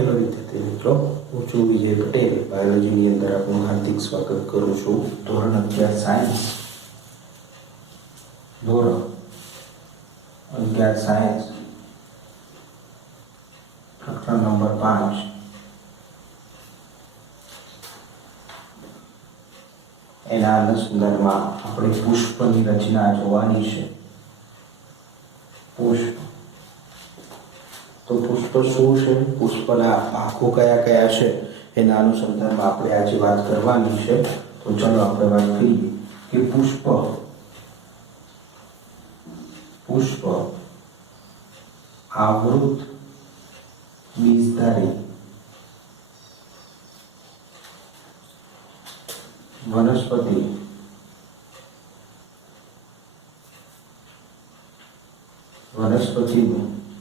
Hello વિદ્યાર્થી મિત્રો, હું છું વિજય પટેલ. બાયોલોજીની અંદર આપનું હાર્દિક સ્વાગત કરું છું. ધોરણ 11 સાયન્સ, ધોરણ 11 સાયન્સ પ્રકરણ નંબર 5 એના અનુસંધાનમાં આપણે પુષ્પની રચના જોવાની છે. પુષ્પ તો પુષ્પ શું છે, પુષ્પના ભાગો કયા કયા છે, એના અનુસંધાનમાં આપણે આજે વાત કરવાની છે. તો ચાલો આપણે વાત કરીએ કે પુષ્પ આવૃત બીજધારી વનસ્પતિનું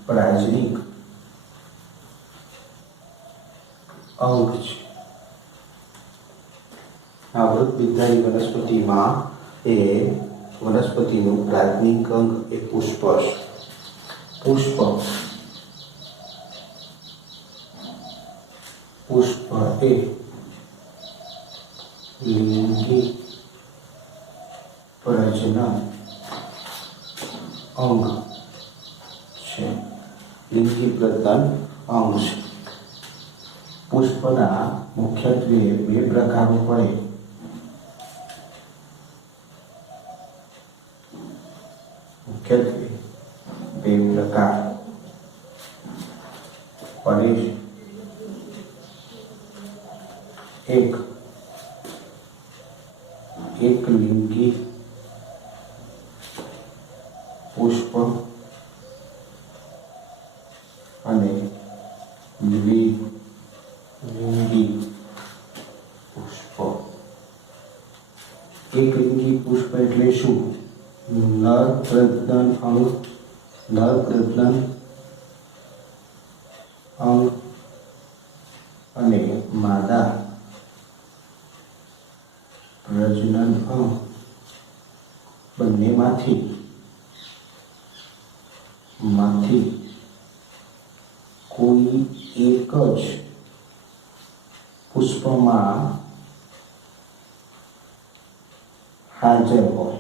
પ્રાજનિક અંગ છે. આવૃત બીજધારી વનસ્પતિમાં એ વનસ્પતિનું પ્રાથમિક અંગ એ પુષ્પ છે. પુષ્પ એ લિંગી પ્રજનન અંગ છે. લિંગી પ્રજનન અંગ છે. પુષ્પના મુખ્યત્વે બે પ્રકારો પડે. મુખ્યત્વે બે પ્રકાર પડે છે. એક લિંગી પુષ્પ અને દ્વિલિંગી પુષ્પ. એક લિંગી પુષ્પ એટલે શું? નર પ્રજનન અંગ અને માદા પ્રજનન અંગ બંનેમાંથી કોઈ એક જ પુષ્પમાં હાજર હોય.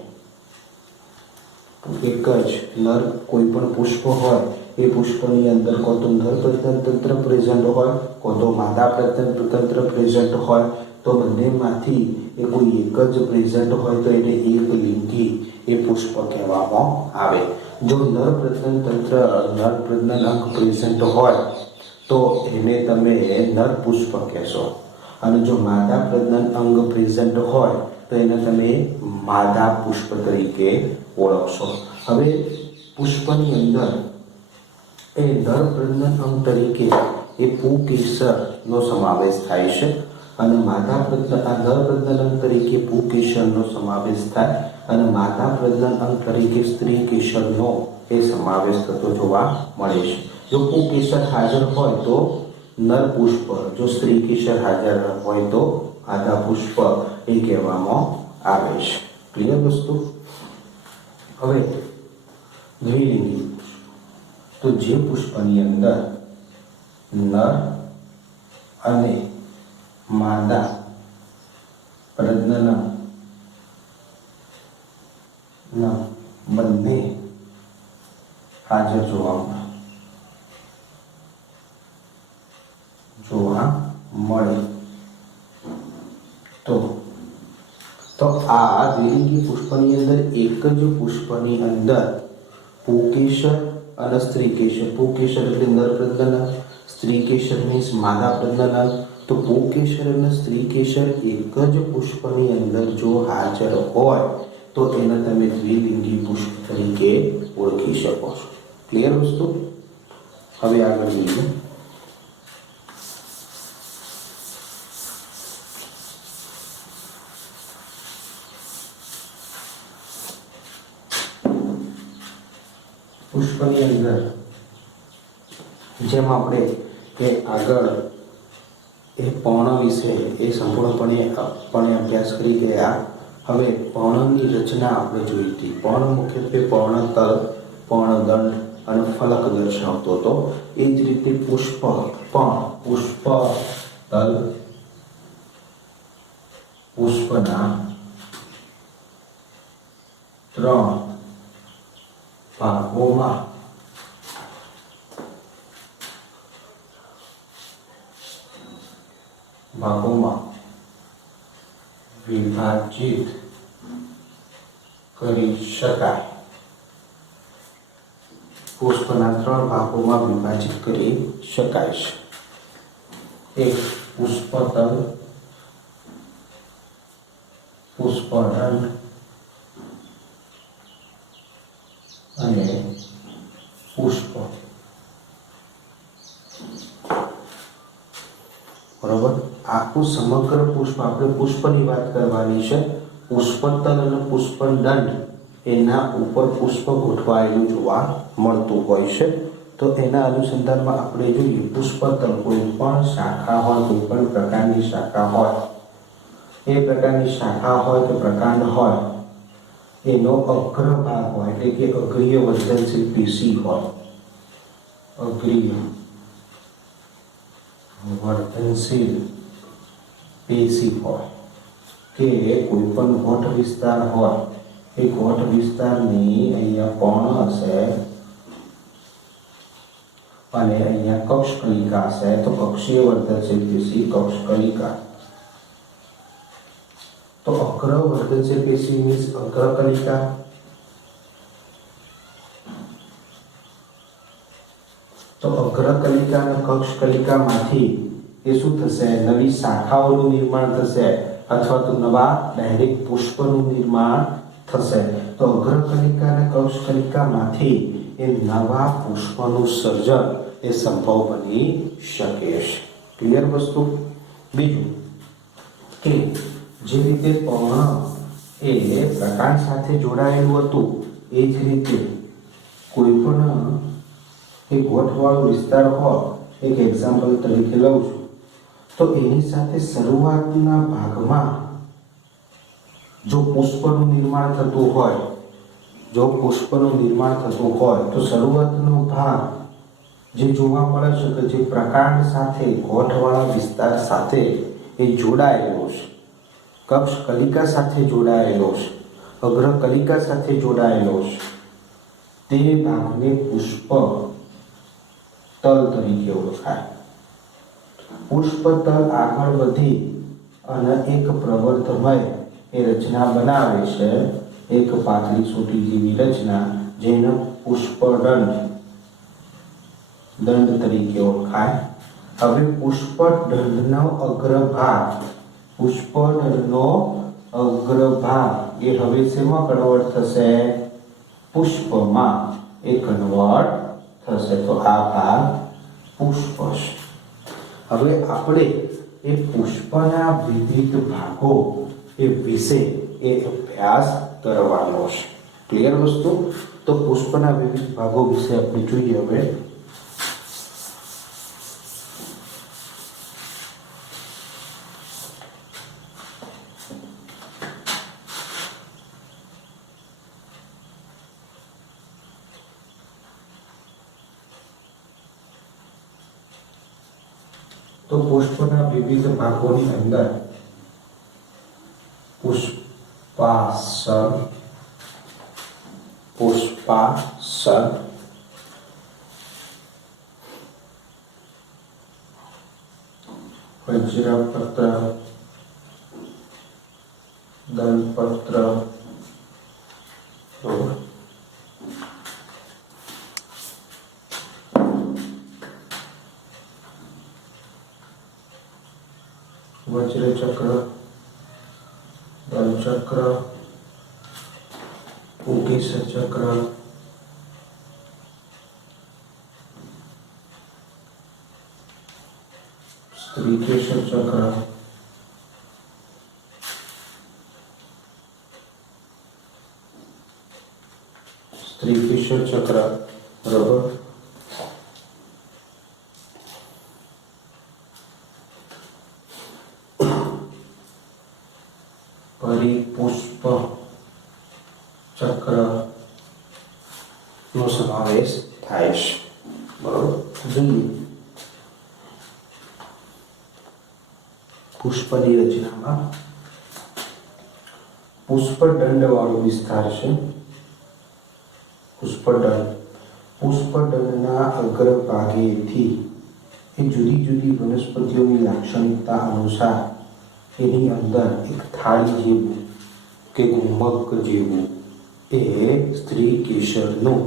એક જ નર કોઈ પણ પુષ્પ હોય એ પુષ્પની અંદર કો તો નર પ્રજનન તંત્ર પ્રેઝન્ટ હોય, કો તો માદા પ્રજનન તંત્ર પ્રેઝન્ટ હોય. તો બંનેમાંથી એ કોઈ એક જ પ્રેઝન્ટ હોય તો એને એક લિંગી એ પુષ્પ કહેવામાં આવે. જો નર પ્રજનન અંગ પ્રેઝન્ટ હોય તો એને તમે નર પુષ્પ કહેશો, અને જો માદા પ્રજનન અંગ પ્રેઝન્ટ હોય તો એને તમે માદા પુષ્પ તરીકે ઓળખશો. હવે પુષ્પની અંદર એ નર પ્રજનન અંગ તરીકે એ પુંકેસરનો સમાવેશ થાય છે, અને નર પ્રજનન અંગ તરીકે પુંકેસરનો સમાવેશ થાય, અને માદા પ્રજનન અંગ તરીકે સ્ત્રી કેસરનો એ સમાવેશ થતો જોવા મળે છે. જો પુંકેસર હાજર હોય તો નર પુષ્પ, જો સ્ત્રી કેસર હાજર હોય તો માદા પુષ્પ એ કહેવામાં આવે છે. ક્લિયર વસ્તુ? હવે દ્વિલિંગી પુષ્પ, તો જે પુષ્પની અંદર નર અને માદા પ્રજનન બંને હાજર જોવા મળે તો આ દ્વિલિંગી પુષ્પની અંદર એક જ પુષ્પની અંદર પુંકેસર અને સ્ત્રી કેસર. પુંકેસર એટલે નર પ્રજનન, સ્ત્રી કેસર મીન્સ માદા પ્રજનન. તો પુંકેસર અને સ્ત્રી કેસર એક જ પુષ્પની અંદર જો હાજર હોય તો એને તમે દ્વિલિંગી પુષ્પ તરીકે ઓળખી શકો છો. ક્લિયર વસ્તુ? હવે આગળ જોઈએ. પુષ્પની અંદર જેમ આપણે કે આગળ એ પર્ણ વિશે એ સંપૂર્ણપણે અભ્યાસ કરી ગયા. હવે પર્ણની રચના આપણે જોઈ હતી. પર્ણ મુખ્યત્વે પર્ણતલ, પર્ણદંડ અને ફલક દર્શાવતો હતો. એ જ રીતે પુષ્પ પણ પુષ્પતલ પુષ્પના 3 ભાગોમાં વિભાજિત કરી શકાય. પુષ્પના 3 ભાગોમાં વિભાજિત કરી શકાય છે. એક પુષ્પતલ, પુષ્પદંડ અને પુષ્પ. બરોબર. આખું સમગ્ર પુષ્પ, આપણે પુષ્પની વાત કરવાની છે. પુષ્પતલ અને પુષ્પદંડ એના ઉપર પુષ્પ ગોઠવાયેલું જોવા મળતું હોય છે. તો એના અનુસંધાનમાં આપણે જોઈએ, પુષ્પતલ કોઈ પણ શાખા હોય, કોઈ પણ પ્રકારની શાખા હોય, એ પ્રકારની શાખા હોય કે પ્રકાંડ હોય, એનો અગ્રભાગ હોય એટલે કે અગ્રીય વર્ધનશીલ પેશી હોય, અગ્રીય વર્ધનશીલ પેશી હોય કે કોઈ પણ ગોઠ વિસ્તાર હોય, એ ગોઠ વિસ્તારની અહીંયા કોણ હશે અને અહીંયા કક્ષકલિકા હશે. તો કક્ષીય વર્ધનશીલ પેશી, કક્ષકલિકા. તો અગ્ર વર્ધનશીલ પેશી મીન્સ અગ્રકલિકા. તો અગ્રકલિકા અને કક્ષકલિકામાંથી એ શું થશે? નવી શાખાઓનું નિર્માણ થશે અથવા તો નવા ડાયરેક્ટ પુષ્પનું નિર્માણ થશે. તો અગ્રકલિકા અને કક્ષકલિકામાંથી એ નવા પુષ્પનું સર્જન એ સંભવ બની શકે છે. ક્લિયર વસ્તુ. બીજું કે જે રીતે પર્ણ એ પ્રકાંડ સાથે જોડાયેલું હતું, એ જ રીતે કોઈ પણ એક ગોઠવાળો વિસ્તાર હોય, એક એક્ઝામ્પલ તરીકે લઉં છું, તો એની સાથે શરૂઆતના ભાગમાં જો પુષ્પનું નિર્માણ થતું હોય, તો શરૂઆતનો ભાગ જે જોવા મળે છે કે જે પ્રકાંડ સાથે, ગોઠવાળા વિસ્તાર સાથે એ જોડાયેલો છે, કક્ષકલિકા સાથે જોડાયેલો છે, અગ્રકલિકા સાથે જોડાયેલો છે, તે ભાગને પુષ્પ તલ તરીકે ઓળખાય. પુષ્પતલ આગળ વધી અને એક પ્રવર્ધમય એ રચના બનાવે છે, એક પાતળી સૂટી જેવી રચના, જેને પુષ્પદંડ તરીકે ઓળખાય. હવે પુષ્પદંડનો અગ્રભાગ એ હવે શેમાં કન્વર્ટ થશે? પુષ્પમાં એ કન્વર્ટ થશે. તો આ ભાગ પુષ્પ છે. હવે આપણે એ પુષ્પના વિવિધ ભાગો એ વિશે એ અભ્યાસ કરવાનો છે. ક્લિયર વસ્તુ. તો પુષ્પના વિવિધ ભાગો વિશે આપણે જોઈએ. હવે તો પુષ્પના વિવિધ ભાગોની અંદર પુષ્પાસન, વજ્રપત્ર, દલપત્ર, વજ્રચક્ર, દલચક્ર, પુંકેસર ચક્ર, સ્ત્રીકેસર ચક્ર, સ્ત્રીકેસર ચક્ર, બરોબર. પરિપુષ્પ ચક્ર નો સમાવેશ થાય છે. બરોબર. જોઈએ પુષ્પની રચનામાં પુષ્પદંડ વાળો વિસ્તાર છે. પુષ્પદંડના અગ્રભાગેથી એ જુદી જુદી વનસ્પતિઓની લાક્ષણિકતા અનુસાર એની અંદર એક થાળી જેવું કે ગુમ્મક જેવું એ સ્ત્રી કેસરનું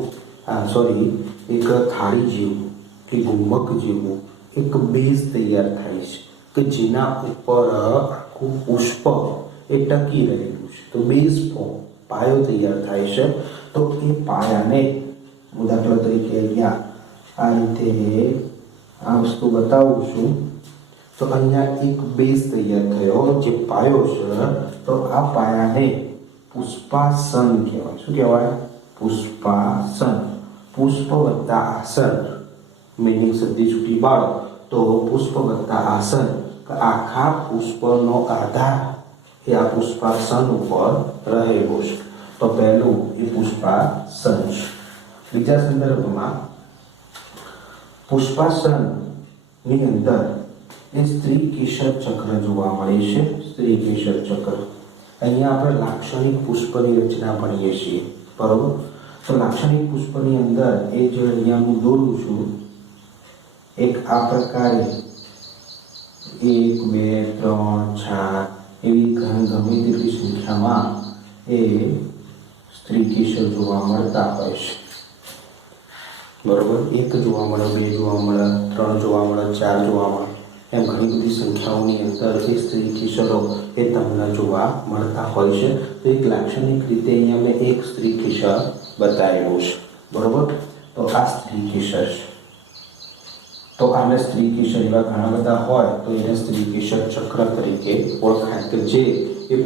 એક થાળી જેવું કે ગુમ્મક જેવું એક બેઝ તૈયાર થાય છે કે જેના ઉપર આખું પુષ્પ એ ટકી રહેલું છે. તો બેઝ ફોર્મ પાયો તૈયાર થાય છે. તો એ પાયાને હું દાખલા તરીકે અહીંયા આ રીતે આ વસ્તુ બતાવું છું. તો અહીંયા એક બેઝ તૈયાર થયો જે પાયો છે. તો આ પાયાને પુષ્પાસન કહેવાય. શું કહેવાય? પુષ્પાસન. પુષ્પ વત્તા આસન મિનિંગ સદી છૂટી બાળો તો પુષ્પ વત્તા આસન આખા પુષ્પનો આધાર એ આ પુષ્પાસન ઉપર રહેલો છે. તો પહેલું એ પુષ્પાસન છે. બીજા સંદર્ભમાં પુષ્પાસનની અંદર એ સ્ત્રી કેસર ચક્ર જોવા મળે છે. સ્ત્રી કેસર ચક્ર અહીંયા આપણે લાક્ષણિક પુષ્પની રચના ભણીએ છીએ. બરોબર. તો લાક્ષણિક પુષ્પની અંદર એ જે અહીંયા હું દોરું છું એક આ પ્રકારે 1 2 3 4 એવી ગમે તેટલી સંખ્યામાં એ સ્ત્રી કેસર જોવા મળતા હોય છે. બરોબર. 1 જોવા મળે, 2 જોવા મળે, 3 જોવા મળે, 4 જોવા મળે, એમ ઘણી બધી સંખ્યાઓની અંદર એ સ્ત્રી કેસરો એ તમને જોવા મળતા હોય છે. તો એક લાક્ષણિક રીતે અહીંયા મેં એક સ્ત્રી કેસર બતાવેલું છે. બરોબર. તો આ સ્ત્રી કેસર છે. તો આને સ્ત્રી કેસર એવા ઘણા બધા હોય તો એને સ્ત્રી કેસર ચક્ર તરીકે ઓળખાય કે જે એ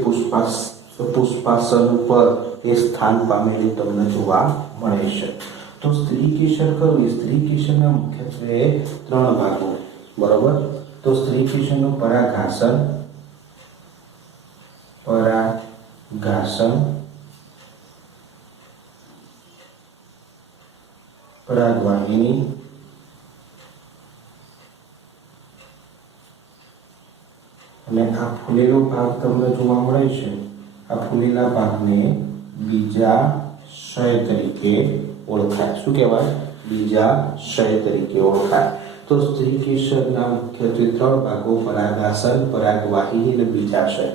પુષ્પાસન ઉપર એ સ્થાન પામેલી તમને જોવા મળે છે. તો સ્ત્રી કેસર કયું? એ સ્ત્રી કેસરના મુખ્યત્વે 3 ભાગો. બરોબર. તો સ્ત્રી કેસરનું પરાગાસન, પરાગવાહિની અને આ ફૂલેલો ભાગ તમને જોવા મળે છે. આ ફૂલેલા ભાગને બીજાશય તરીકે ઓળખાય. શું કહેવાય? બીજાશય તરીકે ઓળખાય. તો સ્ત્રી કેસરના મુખ્યત્વે 3 ભાગો પરાગાસન, પરાગવાહિની અને બીજાશય.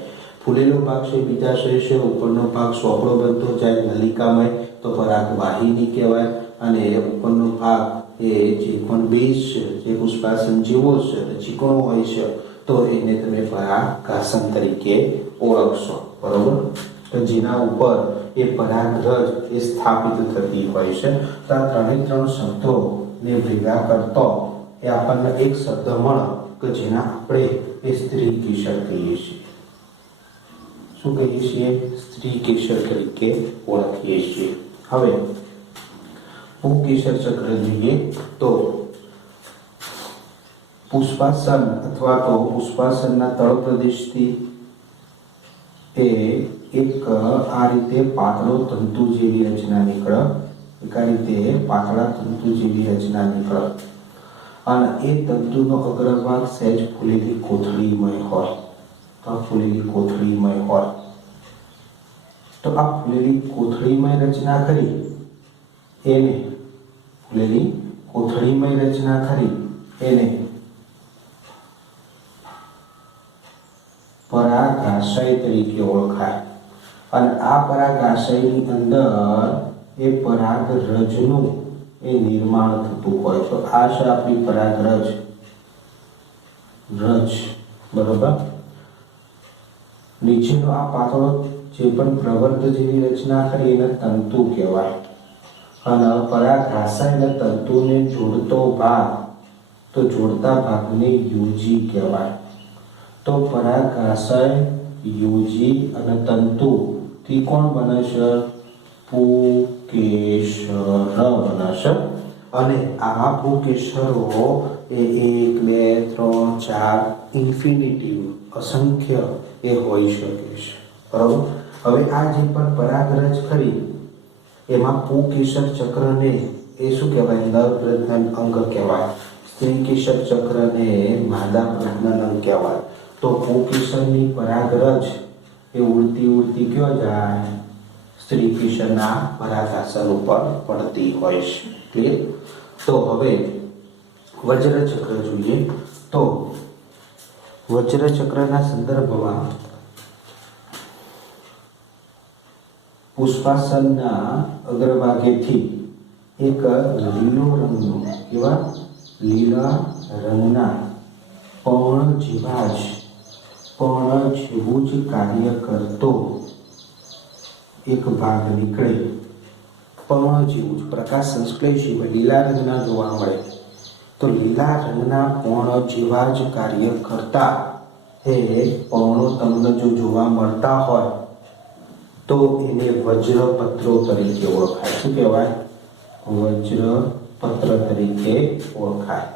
ફૂલેલો ભાગ છે બીજાશય છે. ઉપરનો ભાગ સોપડો બનતો જાય નલિકામય તો પરાગવાહિની કહેવાય. અને ઉપરનો ભાગ એ જે પણ બેઝ છે જે પુષ્પાસન જેવો છે ચીકણો હોય છે તો એને તમે પરાગાસન તરીકે ઓળખશો. બરોબર. તો જેના ઉપર એ પરાગરજ એ સ્થાપિત થતી હોય છે. તો આ 3 શબ્દોને ભેગા કરતો એ આપણને એક શબ્દ મળે કે જેના આપણે એ સ્ત્રી કેસર કહીએ છીએ. શું કહીએ છીએ? સ્ત્રી કેસર તરીકે ઓળખીએ છીએ. હવે પુંકેસર ચક્ર જોઈએ તો પુષ્પાસન અથવા તો પુષ્પાસનના તળ પ્રદેશથી એ એક આ રીતે પાતળો તંતુ જેવી રચના નીકળે. એક આ રીતે પાતળા તંતુ જેવી રચના નીકળે અને એ તંતુનો અગ્રભાગ સહેજ ફૂલેલી કોથળીમય હોય. તો આ ફૂલેલી કોથળીમય હોય. તો આ ફૂલેલી કોથળીમય રચના કરી એને ફૂલેલી કોથળીમય રચના કરી એને પરાગાશય તરીકે ઓળખાય. અને આ પરાગાશયની અંદર એ પરાગરજનું એ નિર્માણ થતું હોય. તો આ છે આપણી પરાગરજ. બરોબર. નીચેનો આ પાતળો જે પણ પ્રવર્ત જેવી રચના કરી એને તંતુ કહેવાય. અને પરાગાશય અને તંતુને જોડતો ભાગ તો જોડતા ભાગને યુજી કહેવાય. તો પરાગાશય, યુજી અને તંતુ થી કોણ બને છે? પુંકેસર બને છે. અને આ પુંકેસરો એ 1 2 3 4 ઇન્ફિનિટિવ અસંખ્ય એ હોઈ શકે છે. બરાબર. હવે આ જે પણ પરાગરજ કરી એમાં પુંકેસર ચક્રને એ શું કહેવાય? નર પ્રજનન અંગ કહેવાય. સ્ત્રી કેસર ચક્રને માદા પ્રજનન અંગ કહેવાય. તો પુંકેસરની પરાગરજ એ ઉડતી ઉડતી ક્યાં જાય? સ્ત્રી કેસરના પરાગાસન ઉપર પડતી હોય છે. ક્લિયર? તો હવે વજ્રચક્ર જોઈએ. તો વજ્રચક્રના સંદર્ભમાં પુષ્પાસનના અગ્રભાગેથી એક લીલો રંગનો, કેવા લીલા રંગના પર્ણ જેવું જ કાર્ય કરતો એક ભાગ નીકળે. પર્ણ જેવું જ, પ્રકાશ સંશ્લેષી હોય, લીલા રંગના જોવા મળે. તો લીલા રંગના પર્ણ જેવા જ કાર્ય કરતા એ પર્ણો તમને જો જોવા મળતા હોય તો એને વજ્રપત્રો તરીકે ઓળખાય. શું કહેવાય? વજ્રપત્ર તરીકે ઓળખાય.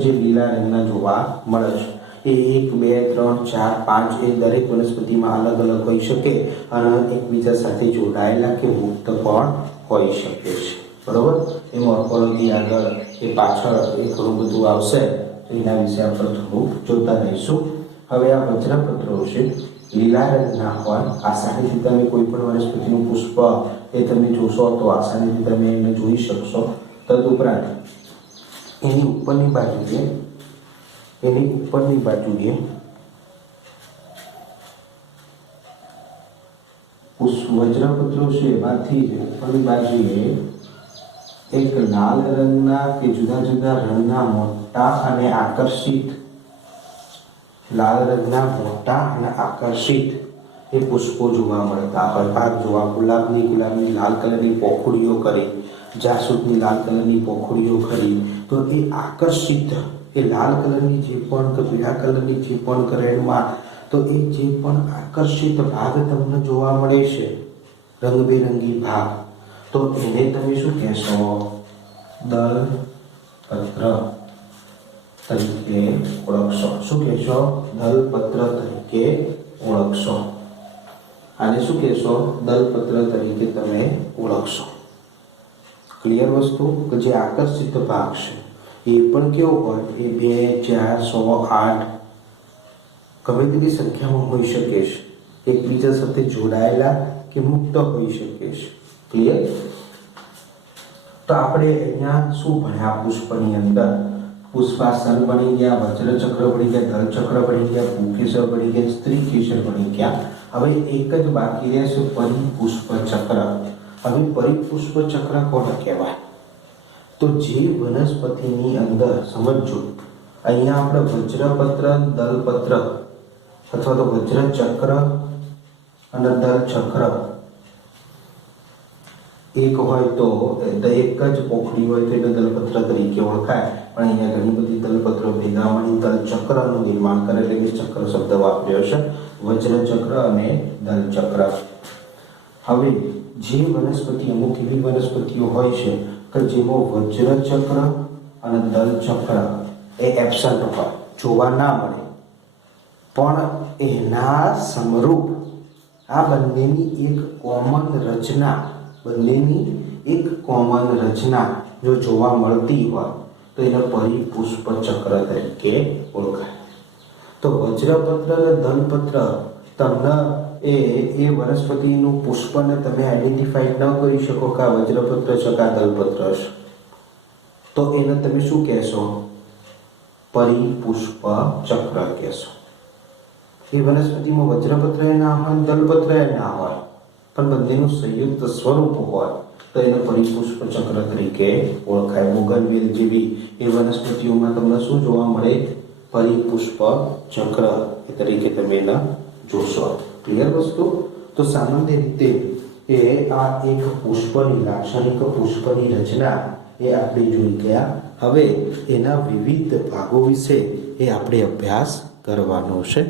જે લીલા રંગના જોવા મળે છે. એ 1, 2, 3, 4, 5 એ દરેક વનસ્પતિમાં અલગ અલગ હોઈ શકે અને એકબીજા સાથે જોડાયેલા કે મુક્ત પણ હોઈ શકે છે. બરોબર? એ મોર્ફોલોજી આગળ એ પાછળ એ ઘણું બધું આવશે. એના વિશે આપણે થોડું જોતા રહીશું. હવે આ વજ્રપત્રો છે લીલા રંગના હોય. આસાનીથી તમે કોઈ પણ વનસ્પતિનું પુષ્પ એ તમે જોશો તો આસાનીથી તમે એને જોઈ શકશો. તદુપરાંત એની ઉપરની બાજુએ વજ્રપત્રો છે એમાંથી ઉપરની બાજુએ એક લાલ રંગના કે જુદા જુદા રંગના મોટા અને આકર્ષિત એ પુષ્પો જોવા મળતા હોય. ભાગ જોવા ગુલાબની લાલ કલરની પોખડીઓ કરી, જાસૂદની લાલ કલરની પોખડીઓ કરી. તો એ આકર્ષિત એ લાલ કલરની જે પણ કે પીળા કલરની જે પણ ગ્રેડમાં તો એ જે પણ આકર્ષિત ભાગ તમને જોવા મળે છે, રંગબેરંગી ભાગ, તો એને તમે શું કહેશો? દલપત્ર તરીકે ઓળખશો. શું કહેશો? દલપત્ર તરીકે ઓળખશો. આને શું કહેશો? દલપત્ર તરીકે તમે ઓળખશો. ક્લિયર વસ્તુ? કે જે આકર્ષિત ભાગ છે એ પણ કેવો હોય? એ 2, 4, 100, 8 ગમે તેટલી સંખ્યામાં હોઈ શકે છે. એકબીજા સાથે જોડાયેલા કે મુક્ત હોઈ શકે છે. ક્લિયર? તો આપણે અહીંયા શું ભણ્યા? પુષ્પની અંદર પુષ્પાસન ભણી ગયા, વજ્રચક્ર ભણી ગયા, દલચક્ર ભણી ગયા, પુંકેસર ભણી ગયા, સ્ત્રી કેસર ભણી ગયા. હવે એક જ બાકી રહેશે, પરિપુષ્પ ચક્ર. હવે પરિપુષ્પ ચક્ર કોને કહેવાય? તો જે વનસ્પતિની અંદર સમજો, અહીંયા આપણે વજ્રપત્ર, દલપત્ર અથવા તો વજ્રચક્ર અને દલચક્ર એક હોય તો એક જ પોખડી હોય તો એને દલપત્ર તરીકે ઓળખાય. પણ અહીંયા ઘણી બધી દલપત્રો ભેગા મળી દલચક્રનું નિર્માણ કરે, એટલે કે ચક્ર શબ્દ વાપર્યો છે. વજ્રચક્ર અને દલચક્ર. હવે જે વનસ્પતિ, અમુક એવી વનસ્પતિઓ હોય છે કે જેમાં વજ્રચક્ર અને દલચક્ર એ એબસન્ટ હોય, જોવા ના મળે, પણ એના સમરૂપ આ બંનેની એક કોમન રચના જો જોવા મળતી હોય તો એને પરિપુષ્પ ચક્ર તરીકે ઓળખાય. તો વજ્રપત્ર અને દલપત્ર તમને એ વનસ્પતિનું પુષ્પને તમે આઈડેન્ટિફાઈ ન કરી શકો કે આ વજ્રપત્ર છે કે આ દલપત્ર છે, તો એને તમે શું કહેશો? પરિપુષ્પ ચક્ર કહેશો. એ વનસ્પતિમાં વજ્રપત્ર ના હોય, દલપત્ર ના હોય, પણ બંનેનું સંયુક્ત સ્વરૂપ હોય તો એને પરિપુષ્પ ચક્ર તરીકે ઓળખાય. બોગનવેલ જેવી એ વનસ્પતિઓમાં તમને શું જોવા મળે? પરિપુષ્પ ચક્ર તરીકે તમે એને જોશો. ક્લિયર વસ્તુ? તો સામાન્ય રીતે એ આ એક પુષ્પની લાક્ષણિક પુષ્પની રચના એ આપણે જોઈ ગયા. હવે એના વિવિધ ભાગો વિશે એ આપણે અભ્યાસ કરવાનો છે.